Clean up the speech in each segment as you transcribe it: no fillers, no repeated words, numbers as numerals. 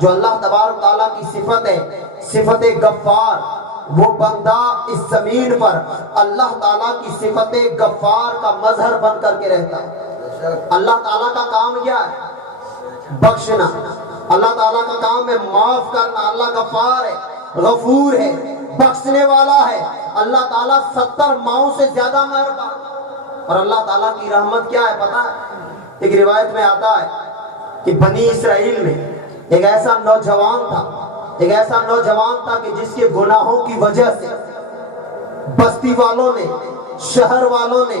جو اللہ تبارک تعالیٰ کی صفت ہے، صفت غفار، وہ بندہ اس زمین پر اللہ تعالیٰ کی صفت غفار کا مظہر بن کر کے رہتا ہے۔ اللہ تعالیٰ کا کام کیا ہے؟ بخشنا۔ اللہ تعالیٰ کا کام ہے معاف کرنا۔ اللہ غفار ہے، غفور ہے، بخشنے والا ہے۔ اللہ تعالیٰ 70 ماؤں سے زیادہ مہربان۔ اور اللہ تعالیٰ کی رحمت کیا ہے پتہ ہے؟ ایک روایت میں آتا ہے کہ بنی اسرائیل میں ایک ایسا نوجوان تھا کہ جس کے گناہوں کی وجہ سے بستی والوں نے، شہر والوں نے،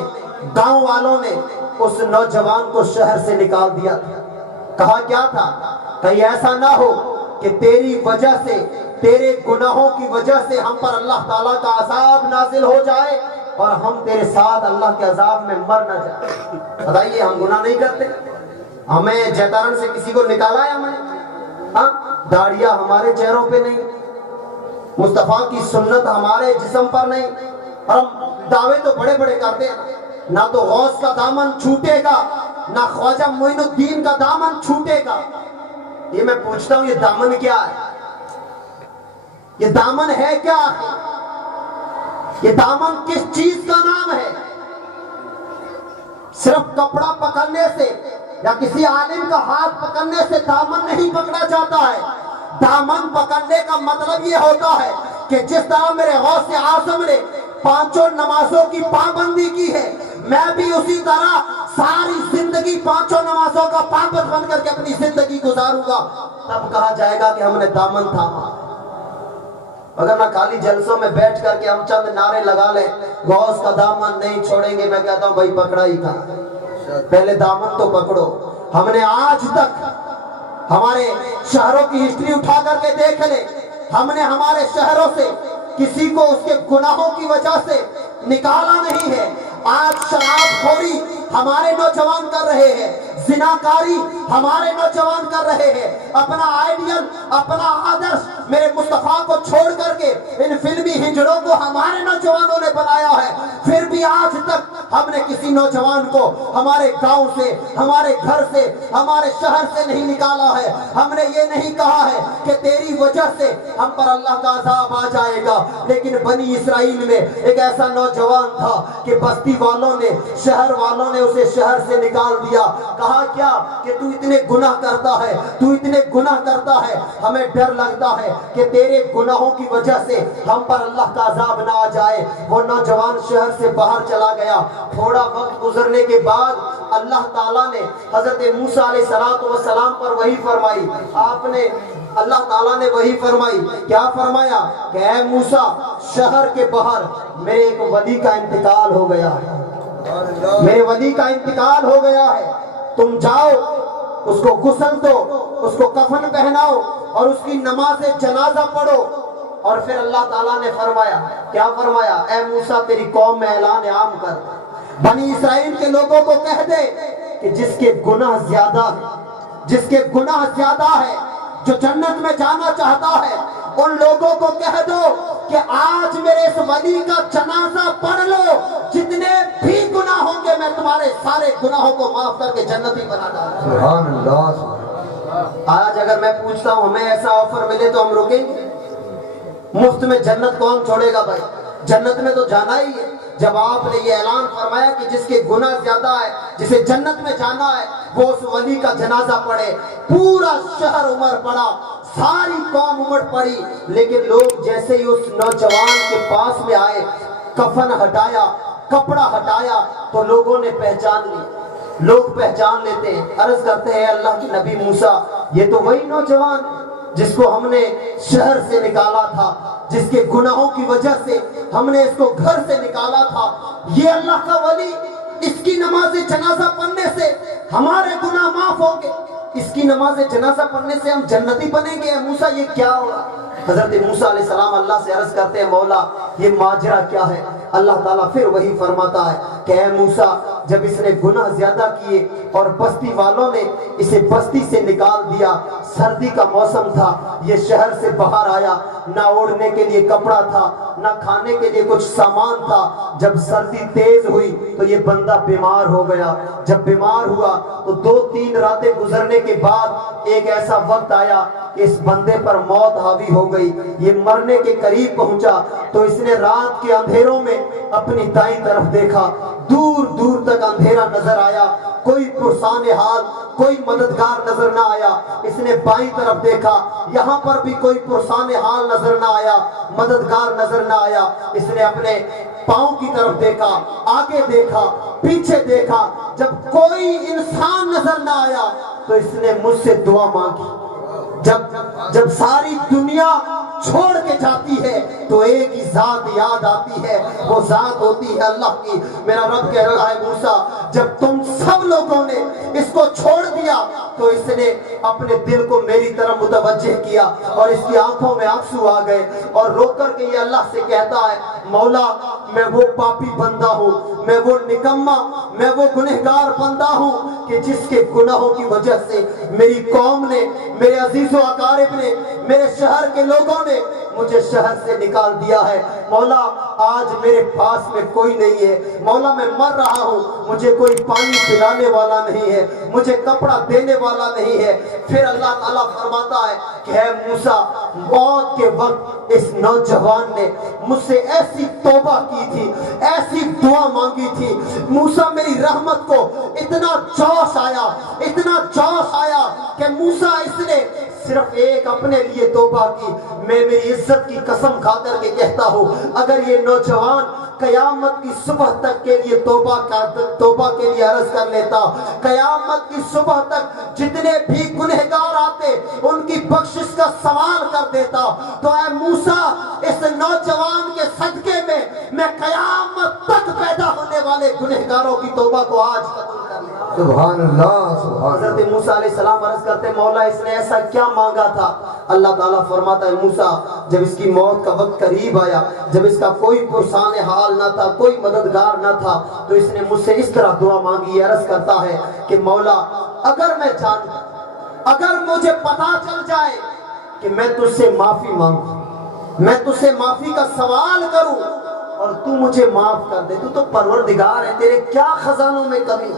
گاؤں والوں نے اس نوجوان کو شہر سے نکال دیا تھا۔ کہا کیا تھا؟ کہیں ایسا نہ ہو کہ تیری وجہ سے، تیرے گناہوں کی وجہ سے ہم پر اللہ تعالیٰ کا عذاب نازل ہو جائے اور ہم تیرے ساتھ اللہ کے عذاب میں مر نہ جائے۔ بتائیے، ہم گناہ نہیں کرتے؟ ہمیں جیتارن سے کسی کو نکالا ہے؟ ہاں، داڑیاں ہمارے چہروں پہ نہیں، مصطفیٰ کی سنت ہمارے جسم پر نہیں، اور ہم دعوے تو بڑے بڑے کرتے ہیں، نہ تو غوث کا دامن چھوٹے گا، نہ خواجہ معین الدین کا دامن چھوٹے گا۔ یہ میں پوچھتا ہوں، یہ دامن کیا ہے؟ یہ دامن ہے کیا؟ یہ دامن کس چیز کا نام ہے؟ صرف کپڑا پکڑنے سے یا کسی عالم کا ہاتھ پکڑنے سے دامن نہیں پکڑا جاتا ہے۔ دامن پکڑنے کا مطلب یہ ہوتا ہے کہ جس طرح میرے غوث اعظم نے 5 نمازوں کی پابندی کی ہے، میں بھی اسی طرح ساری زندگی 5 نمازوں کا پابند بن کر کے اپنی زندگی گزاروں گا۔ تب کہا جائے گا کہ ہم نے دامن تھاما۔ اگر نہ خالی جلسوں میں بیٹھ کر کے ہم چند نعرے لگا لیں، غوث کا دامن نہیں چھوڑیں گے، میں کہتا ہوں بھائی پکڑا ہی تھا، پہلے دامن تو پکڑو۔ ہم نے آج تک ہمارے شہروں کی ہسٹری اٹھا کر کے دیکھ لے، ہم نے ہمارے شہروں سے کسی کو اس کے گناہوں کی وجہ سے نکالا نہیں ہے۔ آج شراب خوری ہمارے نوجوان کر رہے ہیں، زناکاری ہمارے نوجوان کر رہے ہیں۔ اپنا آئیڈیل، اپنا آدرش میرے مصطفیٰ کو چھوڑ کر کے ان فلمی ہنجڑوں کو ہمارے نوجوانوں نے بنایا ہے۔ پھر بھی آج تک ہم نے کسی نوجوان کو ہمارے گاؤں سے، ہمارے گھر سے، ہمارے شہر سے نہیں نکالا ہے۔ ہم نے یہ نہیں کہا ہے کہ تیری وجہ سے ہم پر اللہ کا عذاب آ جائے گا۔ لیکن بنی اسرائیل میں ایک ایسا نوجوان تھا کہ بستی والوں نے، شہر والوں نے اسے شہر سے نکال دیا۔ کہا کیا کہ تو اتنے گناہ کرتا ہے، تو اتنے گناہ کرتا ہے، ہمیں ڈر لگتا ہے کہ تیرے گناہوں کی وجہ سے ہم پر اللہ کا عذاب نہ آ جائے۔ وہ نوجوان شہر سے باہر چلا گیا۔ تھوڑا وقت گزرنے کے بعد اللہ تعالیٰ نے حضرت موسیٰ علیہ السلام پر وحی فرمائی۔ اللہ تعالیٰ نے وحی فرمائی، کیا فرمایا کہ اے موسیٰ، شہر کے باہر میرے ایک ولی کا انتقال ہو گیا ہے، میرے ولی کا انتقال ہو گیا ہے، تم جاؤ، اس کو غسل دو، اس کو کفن پہناؤ اور اس کی نماز جنازہ پڑھو۔ اور پھر اللہ تعالیٰ نے فرمایا، کیا فرمایا؟ اے موسیٰ، تیری قوم میں اعلان عام کر، بنی اسرائیل کے لوگوں کو کہہ دے کہ جس کے گناہ زیادہ ہے، جس کے گناہ زیادہ ہے، جو جنت میں جانا چاہتا ہے، ان لوگوں کو کہہ دو کہ آج میرے اس ولی کا جنازہ پڑھ لو، جتنے بھی گناہ ہوں گے میں تمہارے سارے گناہوں کو معاف کر کے جنتی بنا ڈالوں۔ سبحان اللہ۔ آج اگر میں پوچھتا ہوں ہمیں ایسا آفر ملے تو ہم رکیں گے؟ مفت میں جنت کون چھوڑے گا بھائی؟ جنت میں تو جانا ہی ہے۔ جب آپ نے یہ اعلان فرمایا کہ جس کے گناہ زیادہ ہے، جسے جنت میں جانا ہے، وہ اس ولی کا جنازہ پڑھے، پورا شہر عمر پڑا، ساری قوم عمر پڑی۔ لیکن لوگ جیسے ہی اس نوجوان کے پاس میں آئے، کفن ہٹایا، کپڑا ہٹایا، تو لوگوں نے پہچان لی۔ لوگ پہچان لیتے ہیں، عرض کرتے ہیں اللہ کے نبی موسیٰ، یہ تو وہی نوجوان جس کو ہم نے شہر سے نکالا تھا، جس کے گناہوں کی وجہ سے ہم نے اس کو گھر سے نکالا تھا، یہ اللہ کا ولی، اس کی نماز جنازہ پڑھنے سے ہمارے گناہ معاف ہوں گے، اس کی نماز جنازہ پڑھنے سے ہم جنتی بنیں گے۔ موسیٰ یہ کیا ہو رہا؟ حضرت موسیٰ علیہ السلام اللہ سے عرض کرتے ہیں، مولا یہ ماجرا کیا ہے؟ اللہ تعالیٰ پھر وہی فرماتا ہے کہ اے موسیٰ، جب اس نے گناہ زیادہ کیے اور بستی والوں نے اسے بستی سے نکال دیا، سردی کا موسم تھا، یہ شہر سے باہر آیا، نہ اوڑھنے کے لیے کپڑا تھا، نہ کھانے کے لیے کچھ سامان تھا۔ جب سردی تیز ہوئی تو یہ بندہ بیمار ہو گیا۔ جب بیمار ہوا تو 2-3 راتیں گزرنے کے بعد ایک ایسا وقت آیا کہ اس بندے پر موت حاوی ہو گئی، یہ مرنے کے قریب پہنچا، تو اس نے رات کے اندھیروں میں اپنی دائیں طرف دیکھا، دور دور تک اندھیرا نظر آیا، کوئی پرسان حال، کوئی مددگار نظر نہ آیا۔ اس نے بائیں طرف دیکھا، یہاں پر بھی کوئی پرسان حال نظر نہ آیا، مددگار نظر نہ آیا۔ اس نے اپنے پاؤں کی طرف دیکھا، آگے دیکھا، پیچھے دیکھا، جب کوئی انسان نظر نہ آیا تو اس نے مجھ سے دعا مانگی۔ جب ساری دنیا چھوڑ کے جاتی ہے تو ایک ہی ذات یاد آتی ہے، وہ ذات ہوتی ہے اللہ کی۔ میرا رب کہہ رہا ہے موسیٰ، جب تم سب لوگوں نے اس کو چھوڑ دیا تو اس نے اپنے دل کو میری طرف متوجہ کیا اور اس کی آنکھوں میں آنسو آ گئے، اور رو کر کے یہ اللہ سے کہتا ہے، مولا میں وہ پاپی بندہ ہوں، میں وہ نکما، میں وہ گنہگار بندہ ہوں کہ جس کے گناہوں کی وجہ سے میری قوم نے، میرے عزیز و اقارب نے، میرے شہر کے لوگوں نے مجھے شہر سے نکال دیا ہے۔ مولا آج میرے پاس میں کوئی نہیں ہے، مولا میں مر رہا ہوں، مجھے کوئی پانی پلانے والا نہیں ہے، مجھے کپڑا دینے والا نہیں ہے۔ پھر اللہ تعالیٰ فرماتا ہے کہ اے موسیٰ، موت کے وقت اس نوجوان نے مجھ سے ایسی توبہ کی تھی، ایسی دعا مانگی تھی، موسیٰ میری رحمت کو اتنا جوش آیا، اتنا جوش آیا کہ موسیٰ اس نے صرف ایک اپنے لیے توبہ کی۔ میں میری عزت کی قسم کھا کر کے کہتا ہوں، اگر یہ نوجوان قیامت کی صبح تک کے لیے توبہ کے لیے عرض کر لیتا، قیامت کی صبح تک جتنے بھی گنہگار آتے ان کی بخشش کا سوال کر دیتا، تو اے موسیٰ اس نوجوان کے صدقے میں قیامت تک پیدا ہونے والے گنہگاروں کی توبہ کو آج قبول کر لیا۔ سبحان اللہ سبحان اللہ۔ حضرت موسیٰ علیہ السلام عرض کرتے، مولا اس نے ایسا کیا مانگا تھا؟ اللہ تعالیٰ فرماتا ہے، موسیٰ جب اس کی موت کا وقت قریب آیا، جب اس کا کوئی پرسان حال نہ تھا، کوئی مددگار نہ تھا، تو اس نے مجھ سے اس طرح دعا مانگی، عرض کرتا ہے کہ مولا اگر میں جانتا، اگر مجھے پتا چل جائے کہ میں تجھ سے معافی مانگوں، میں تجھ سے معافی کا سوال کروں اور تو مجھے معاف کر دے، تو پروردگار ہے، تیرے کیا خزانوں میں کمی؟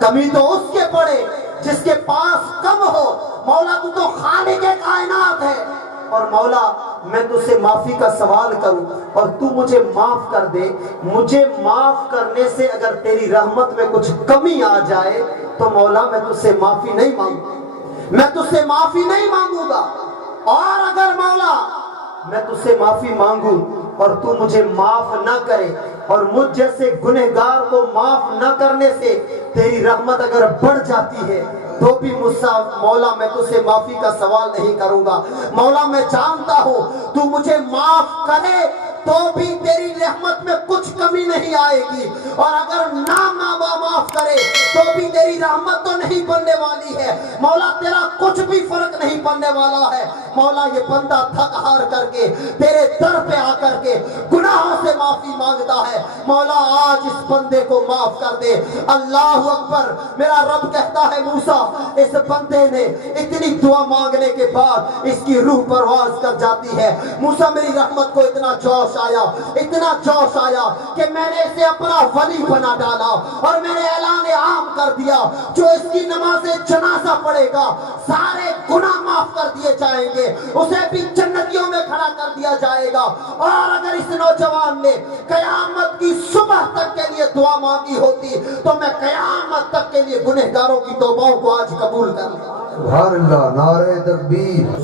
کمی تو اس کے پڑے جس کے پاس کم ہو۔ مولا تو خالق کائنات ہے، اور مولا میں تجھ سے معافی کا سوال کروں اور تو مجھے معاف کر دے۔ مجھے معاف کرنے سے اگر تیری رحمت میں کچھ کمی آ جائے تو مولا میں تجھ سے معافی نہیں مانگوں، میں تجھ سے معافی نہیں مانگوں گا، اور اگر مولا میں تجھ سے معافی مانگوں اور تو مجھے معاف نہ کرے اور مجھ جیسے گنہگار کو معاف نہ کرنے سے تیری رحمت اگر بڑھ جاتی ہے تو بھی مولا میں تجھ سے معافی کا سوال نہیں کروں گا۔ مولا میں جانتا ہوں تو مجھے معاف کرے تو بھی تیری رحمت میں کچھ کمی نہیں آئے گی، اور اگر نہ معاف کرے تو بھی تیری رحمت تو نہیں بننے والی ہے۔ مولا تیرا کچھ بھی فرق نہیں پڑنے والا ہے۔ مولا یہ بندہ تھک ہار کر کے تیرے در پہ آ کر کے گناہوں سے معافی مانگتا ہے، مولا آج اس بندے کو معاف کر دے۔ اللہ اکبر۔ میرا رب کہتا ہے موسیٰ اس بندے نے اتنی دعا مانگنے کے بعد اس کی روح پرواز کر جاتی ہے۔ موسیٰ میری رحمت کو اتنا جوش آیا، اتنا جوش آیا کہ میں نے اسے اپنا ولی بنا ڈالا اور میں نے اعلان عام کر دیا، جو اس کی نماز جنازہ پڑھے گا سارے گناہ معاف کر دیے جائیں گے، اسے بھی جنتیوں میں کھڑا کر دیا جائے گا۔ اور اگر اس نوجوان نے قیامت کی صبح تک کے لیے دعا مانگی ہوتی تو میں قیامت تک کے لیے گنہگاروں کی توبوں کو آج قبول کر لیا۔ سبحان اللہ، نعرہ تکبیر،